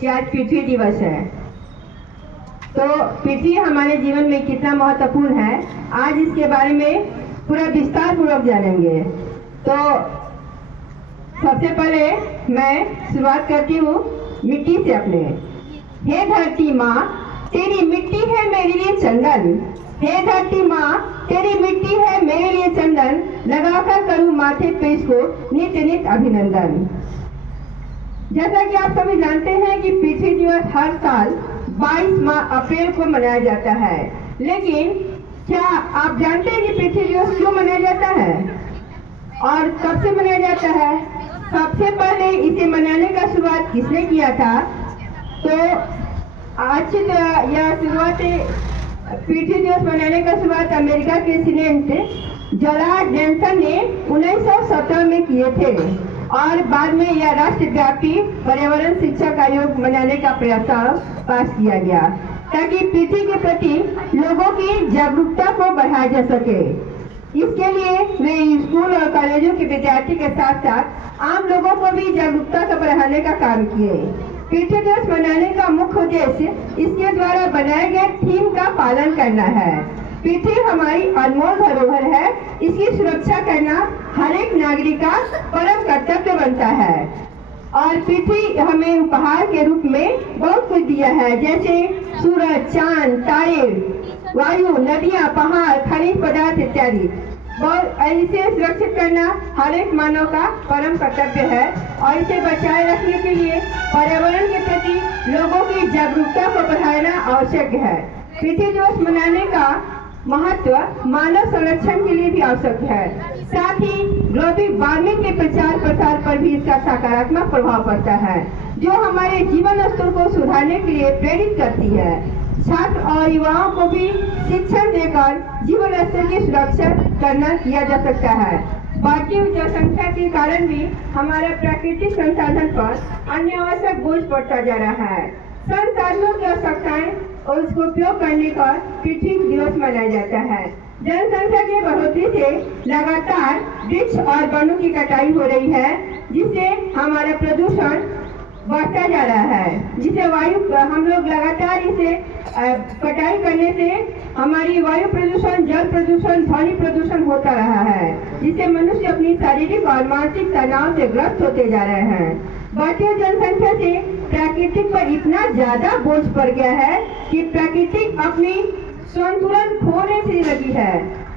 कि आज पृथ्वी दिवस है। तो पृथ्वी हमारे जीवन में कितना महत्वपूर्ण है, आज इसके बारे में पूरा विस्तार पूर्वक जानेंगे। तो सबसे पहले मैं शुरुआत करती हूँ मिट्टी से अपने। हे धरती माँ, तेरी मिट्टी है मेरे लिए चंदन। हे धरती माँ, तेरी मिट्टी है मेरे लिए चंदन, लगाकर करूँ माथे पे इसको नित नित अभिनंदन। जैसा कि आप सभी जानते हैं कि पृथ्वी दिवस हर साल 22 अप्रैल को मनाया जाता है, लेकिन क्या आप जानते हैं कि पृथ्वी दिवस क्यों मनाया जाता है और कब से मनाया जाता है? सबसे पहले इसे मनाने का शुरुआत किसने किया था? तो आज यह शुरुआत पृथ्वी दिवस मनाने का शुरुआत अमेरिका के सीनेट जॉर्ज जॉनसन ने 1917 में किए थे और बाद में यह राष्ट्रव्यापी पर्यावरण शिक्षक आयोग मनाने का प्रस्ताव पास किया गया ताकि पृथ्वी के प्रति लोगों की जागरूकता को बढ़ाया जा सके। इसके लिए वे स्कूल और कॉलेजों के विद्यार्थी के साथ साथ आम लोगों को भी जागरूकता को बढ़ाने का काम किए। पृथ्वी दिवस मनाने का मुख्य उद्देश्य इसके द्वारा बनाए गए थीम का पालन करना है। पृथ्वी हमारी अनमोल धरोहर है, इसकी सुरक्षा करना हर एक नागरिक का परम कर्तव्य बनता है। और पृथ्वी हमें उपहार के रूप में बहुत कुछ दिया है, जैसे सूरज, चांद, तारे, वायु, नदियाँ, पहाड़, खनिज पदार्थ इत्यादि। और इसे सुरक्षित करना हर एक मानव का परम कर्तव्य है और इसे बचाए रखने के लिए पर्यावरण के प्रति लोगों की जागरूकता को बढ़ाना आवश्यक है। पृथ्वी दिवस मनाने का महत्व मानव संरक्षण के लिए भी आवश्यक है, साथ ही ग्लोबल वार्मिंग के प्रचार प्रसार पर भी इसका सकारात्मक प्रभाव पड़ता है, जो हमारे जीवन स्तर को सुधारने के लिए प्रेरित करती है। छात्र और युवाओं को भी शिक्षण देकर जीवन स्तर की सुरक्षा करना किया जा सकता है। बढ़ती हुई जनसंख्या के कारण भी हमारे प्राकृतिक संसाधन पर अन्य आवश्यक बोझ पड़ता जा रहा है। संसाधनों की आवश्यकताएं और उसको उपयोग करने का पृथ्वी दिवस मनाया जाता है। जनसंख्या की बढ़ोतरी से लगातार वृक्ष और वनों की कटाई हो रही है, जिससे हमारा प्रदूषण बढ़ता जा रहा है, जिससे वायु हम लोग लगातार इसे कटाई करने से हमारी वायु प्रदूषण, जल प्रदूषण, ध्वनि प्रदूषण होता रहा है, जिससे मनुष्य अपनी शारीरिक और मानसिक तनाव से ग्रस्त होते जा रहे हैं। बढ़ती हुई जनसंख्या से प्राकृतिक पर इतना ज्यादा बोझ पड़ गया है कि प्राकृतिक अपनी संतुलन खोने से लगी है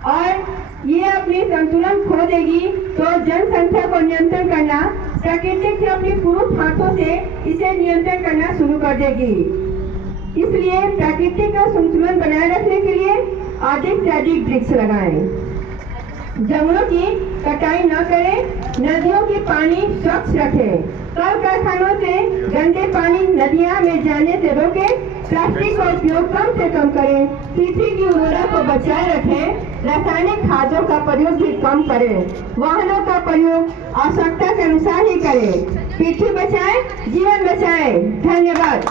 और ये अपनी संतुलन खो देगी तो जनसंख्या को नियंत्रण करना प्राकृतिक से अपनी पूर्ण हाथों से इसे नियंत्रण करना शुरू कर देगी। इसलिए प्राकृतिक का संतुलन बनाए रखने के लिए अधिक से अधिक वृक्ष लगाएं, जंगलों की कटाई न करें, नदियों की पानी स्वच्छ रखें, कल कारखानों से गंदे पानी नदियां में जाने से रोकें, प्लास्टिक का उपयोग कम से कम करें, पृथ्वी की उर्वरता को बचाए रखें, रासायनिक खादों का प्रयोग भी कम करें, वाहनों का प्रयोग आवश्यकता के अनुसार ही करें। पृथ्वी बचाएं, जीवन बचाएं। धन्यवाद।